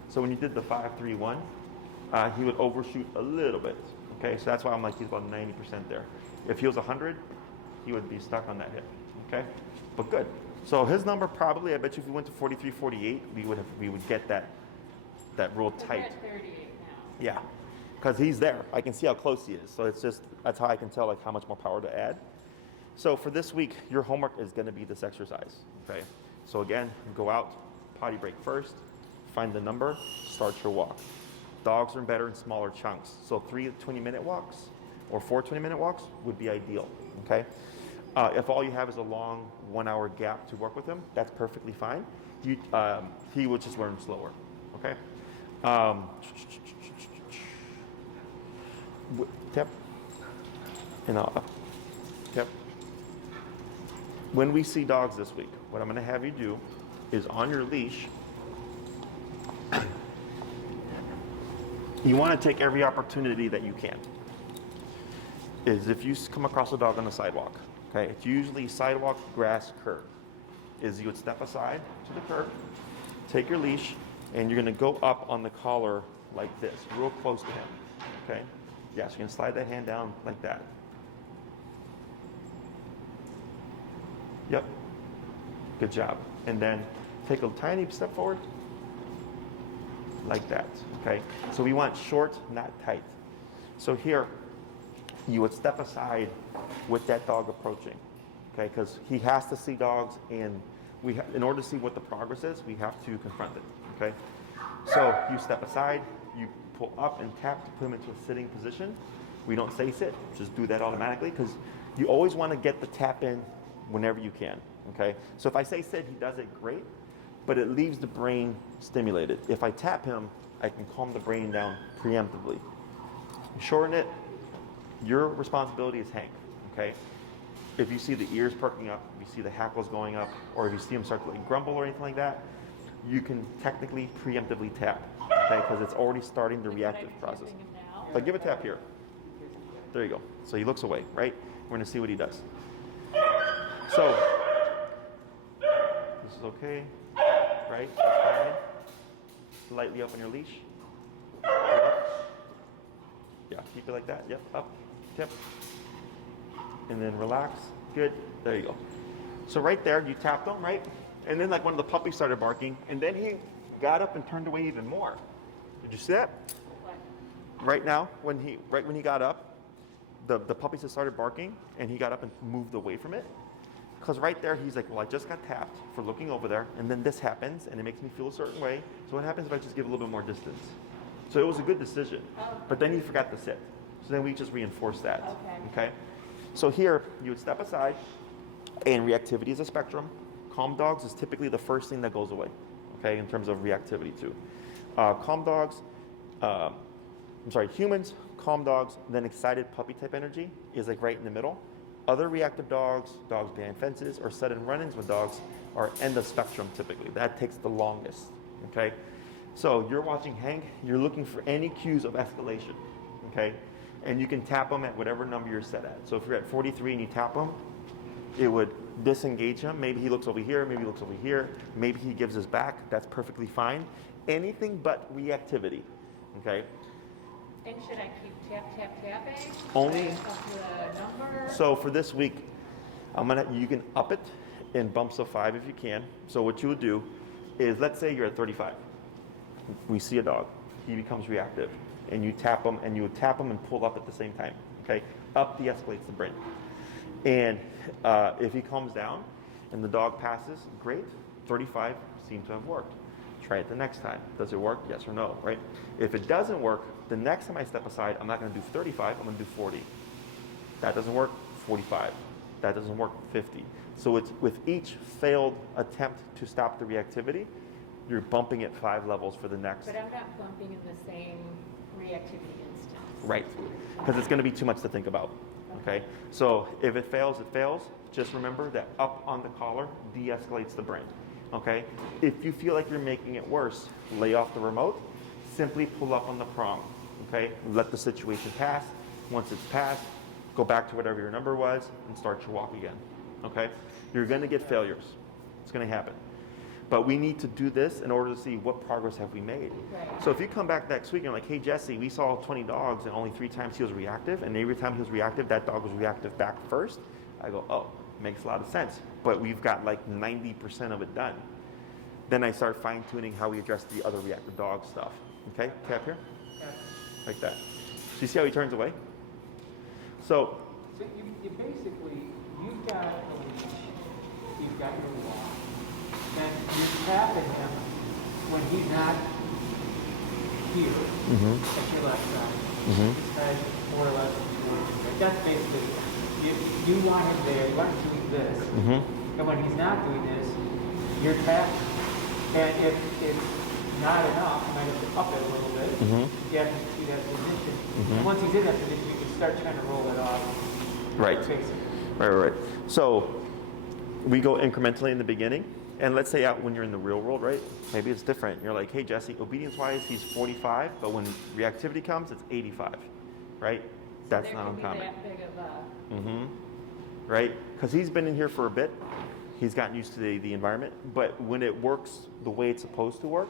So when you did the 5, 3, 1, he would overshoot a little bit. Okay, so that's why I'm like, he's about 90% there. If he was 100, he would be stuck on that hip. Okay, but good. So his number probably, I bet you if we went to 43, 48, we would get that real We're tight. at 38 now. Yeah, because he's there. I can see how close he is. So it's just, that's how I can tell like how much more power to add. So for this week, your homework is going to be this exercise. Okay, so again, go out, potty break first, find the number, start your walk. Dogs are better in smaller chunks. So 3 20-minute walks or 4 20-minute walks would be ideal. Okay. If all you have is a long 1-hour gap to work with him, that's perfectly fine. He would just learn slower. Okay. Tap. And up. Tap. When we see dogs this week, what I'm going to have you do is on your leash, you want to take every opportunity that you can. is if you come across a dog on the sidewalk, okay, it's usually sidewalk, grass, curb, is you would step aside to the curb, take your leash, and you're gonna go up on the collar like this, real close to him, okay? Yes, you're gonna slide that hand down like that. Yep, good job. And then take a tiny step forward, like that, okay? So we want short, not tight. So here, you would step aside with that dog approaching, okay? Because he has to see dogs, and in order to see what the progress is, we have to confront it, okay? So you step aside, you pull up and tap to put him into a sitting position. We don't say sit, just do that automatically, because you always want to get the tap in whenever you can, okay? So if I say sit, he does it great, but it leaves the brain stimulated. If I tap him, I can calm the brain down preemptively. Shorten it, your responsibility is Hank, okay? If you see the ears perking up, if you see the hackles going up, or if you see him start to like grumble or anything like that, you can technically preemptively tap, okay? Because it's already starting the reactive process. Like give a tap here. There you go. So he looks away, right? We're gonna see what he does. So, this is okay, right? That's fine. Lightly up on your leash. Up. Yeah, keep it like that. Yep, up, tip. And then relax. Good. There you go. So right there, you tapped him, right? And then like one of the puppies started barking, and then he got up and turned away even more. Did you see that? Right now, when he got up, the puppies had started barking, and he got up and moved away from it. Because right there, he's like, well, I just got tapped for looking over there, and then this happens, and it makes me feel a certain way. So what happens if I just give a little bit more distance? So it was a good decision, but then he forgot to sit. So then we just reinforce that, okay? So here, you would step aside, and reactivity is a spectrum. Calm dogs is typically the first thing that goes away, okay, in terms of reactivity too. Humans, calm dogs, then excited puppy type energy is like right in the middle. Other reactive dogs, dogs behind fences, or sudden run-ins with dogs are end of spectrum typically. That takes the longest, okay? So you're watching Hank, you're looking for any cues of escalation, okay? And you can tap him at whatever number you're set at. So if you're at 43 and you tap him, it would disengage him. Maybe he looks over here, maybe he looks over here, maybe he gives his back, that's perfectly fine. Anything but reactivity, okay? And should I keep tapping? Only. Should I up the number? So for this week, you can up it in bumps of 5 if you can. So what you would do is, let's say you're at 35. We see a dog, he becomes reactive, and you tap him, and you would tap him and pull up at the same time, okay? Up de-escalates the brain. And if he calms down and the dog passes, great, 35 seems to have worked. Try it the next time. Does it work? Yes or no, right? If it doesn't work, the next time I step aside, I'm not gonna do 35, I'm gonna do 40. That doesn't work, 45. That doesn't work, 50. So it's with each failed attempt to stop the reactivity, you're bumping it 5 levels for the next. But I'm not bumping in the same reactivity instance. Right, because it's gonna be too much to think about, okay? So if it fails, it fails. Just remember that up on the collar de-escalates the brain, okay? If you feel like you're making it worse, lay off the remote, simply pull up on the prong, okay? Let the situation pass. Once it's passed, go back to whatever your number was and start your walk again, okay? You're gonna get failures. It's gonna happen. But we need to do this in order to see what progress have we made. Right. So if you come back next week and you're like, hey Jesse, we saw 20 dogs and only 3 times he was reactive, and every time he was reactive, that dog was reactive back first, I go, oh, makes a lot of sense. But we've got like 90% of it done. Then I start fine tuning how we address the other reactive dog stuff. Okay, tap here, like that. So you see how he turns away? So you basically, you've got a leash, you've got your walk, then you're tapping him when he's not here at your left side. His side more or less towards you. That's basically, you want him there, you want him doing this, and when he's not doing this, you're tapping. And if it's not enough, you might have to up it a little bit. You have to see that position. And once he's in that position, you can start trying to roll it off. Right. Right. So we go incrementally in the beginning. And let's say out when you're in the real world, right? Maybe it's different. You're like, hey, Jesse, obedience-wise, he's 45, but when reactivity comes, it's 85, right? That's there not could be uncommon. that big of a, Mm-hmm. Right? Because he's been in here for a bit. He's gotten used to the environment. But when it works the way it's supposed to work,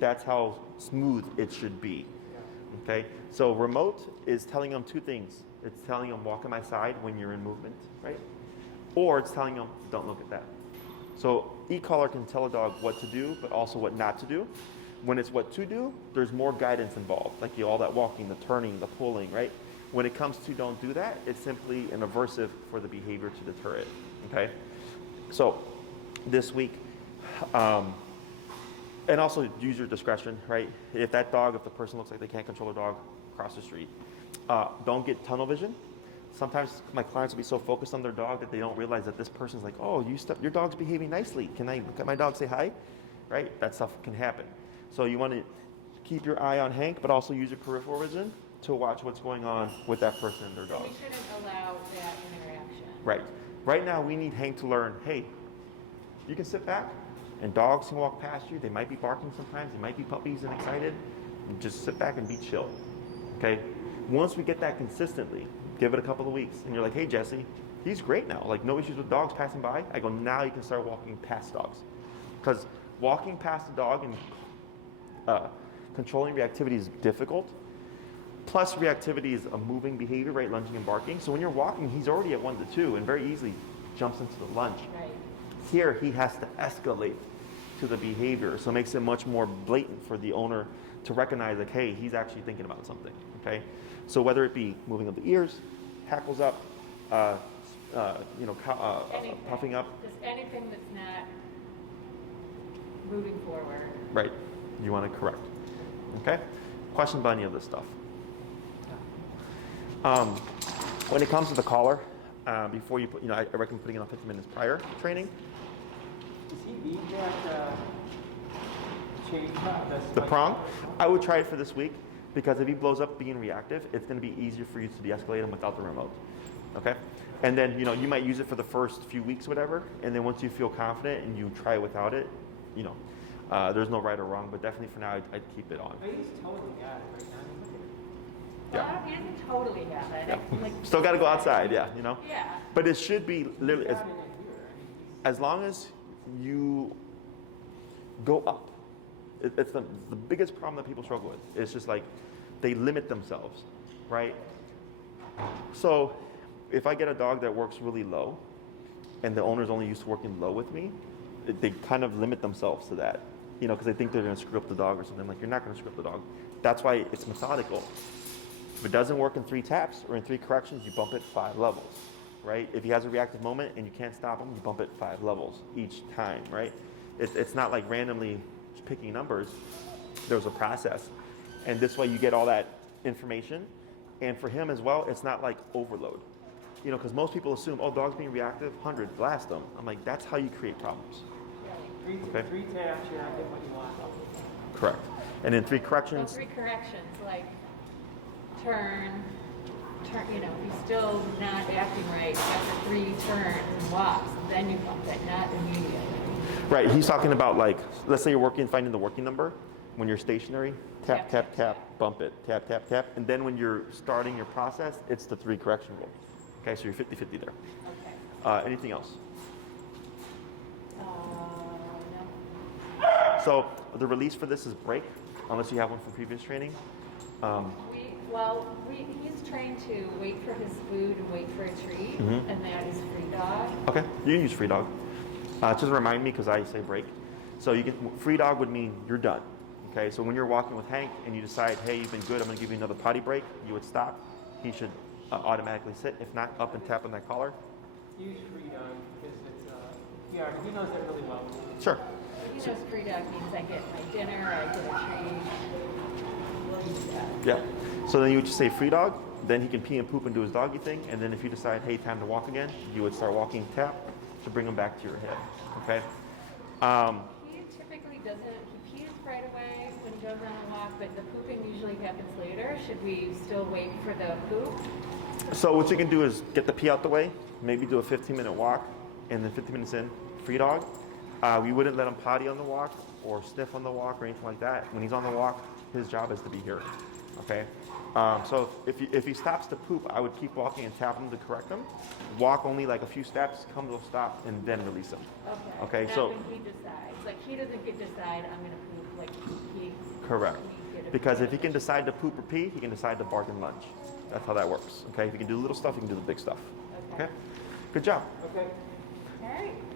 that's how smooth it should be. Okay? So remote is telling him two things. It's telling him walk at my side when you're in movement, right? Or it's telling him don't look at that. So e-collar can tell a dog what to do, but also what not to do. When it's what to do, there's more guidance involved, like all that walking, the turning, the pulling, right? When it comes to don't do that, it's simply an aversive for the behavior to deter it, okay? So this week, and also use your discretion, right? If the person looks like they can't control their dog, cross the street. Don't get tunnel vision. Sometimes my clients will be so focused on their dog that they don't realize that this person's like, oh, your dog's behaving nicely. Can I look at my dog, say hi? Right? That stuff can happen. So you want to keep your eye on Hank, but also use your peripheral vision to watch what's going on with that person and their so dog. we shouldn't allow that interaction. Right. Right now we need Hank to learn, hey, you can sit back and dogs can walk past you. They might be barking sometimes. They might be puppies and excited. And just sit back and be chill. Okay? Once we get that consistently, give it a couple of weeks, and you're like, hey, Jesse, he's great now. Like, no issues with dogs passing by. I go, now you can start walking past dogs. Because walking past a dog and controlling reactivity is difficult. Plus, reactivity is a moving behavior, right? Lunging and barking. So when you're walking, he's already at 1 to 2 and very easily jumps into the lunge. Right. Here, he has to escalate to the behavior. So it makes it much more blatant for the owner to recognize, like, hey, he's actually thinking about something, okay? So whether it be moving of the ears, hackles up, Anything. puffing up. Just anything that's not moving forward. Right, you want to correct, okay? Questions about any of this stuff? When it comes to the collar, before you put, I recommend putting it on 50 minutes prior to training. Does he need that change? The prong, I would try it for this week because if he blows up being reactive, it's going to be easier for you to de-escalate him without the remote. Okay? And then, you might use it for the first few weeks, whatever, and then once you feel confident and you try it without it, there's no right or wrong, but definitely for now, I'd keep it on. But he's totally got it right now. Yeah. Well, he doesn't totally have it. Yeah. Like, Still got to go outside, yeah, Yeah. But it should be literally, He's got it in here. I mean, as long as you go up. It's the biggest problem that people struggle with. It's just like they limit themselves, right? So if I get a dog that works really low and the owner's only used to working low with me, they kind of limit themselves to that, because they think they're going to screw up the dog or something. Like, you're not going to screw up the dog. That's why it's methodical. If it doesn't work in 3 taps or in 3 corrections, you bump it 5 levels, right? If he has a reactive moment and you can't stop him, you bump it 5 levels each time, right? It's not like randomly just picking numbers. There's a process. And this way you get all that information. And for him as well, it's not like overload. Because most people assume, oh, dog's being reactive, 100, blast them. I'm like, that's how you create problems. Okay. 3 taps, you're not getting what you want. Correct. And in 3 So corrections, 3 corrections, like turn, if he's still not acting right after 3 turns and walks, then you bump it, not immediately. right, he's talking about, like, let's say you're finding the working number. When you're stationary, tap, tap, tap, bump it, tap, tap, tap. And then when you're starting your process, it's the 3 correction rule. Okay, so you're 50-50 there. Okay. Anything else? No. So the release for this is break, unless you have one from previous training. He's trained to wait for his food and wait for a treat, Mhm. and that is free dog. Okay, you can use free dog. Just remind me, because I say break. So free dog would mean you're done. Okay, so when you're walking with Hank and you decide, hey, you've been good, I'm going to give you another potty break, you would stop. He should automatically sit. If not, up and tap on that collar. Use free dog because it's, he knows that really well. Sure. He knows free dog means I get my dinner, I get a treat. Yeah. So then you would just say free dog, then he can pee and poop and do his doggy thing, and then if you decide, hey, time to walk again, you would start walking tap to bring him back to your head. Okay? He typically doesn't, he pees right away when he goes on a walk, but the pooping usually happens later. Should we still wait for the poop? So what you can do is get the pee out the way, maybe do a 15-minute walk, and then 15 minutes in, free dog. We wouldn't let him potty on the walk or sniff on the walk or anything like that. When he's on the walk, his job is to be here, okay? So if he stops to poop, I would keep walking and tap him to correct him. Walk only like a few steps, come to a stop, and then release him. Okay, Not so when he decides, like he doesn't get to decide, I'm gonna poop, like he. correct. we get a Because if he permission. can decide to poop or pee, he can decide to bark and lunge. That's how that works. Okay, if he can do the little stuff, he can do the big stuff. Okay. Okay, good job. Okay. All right.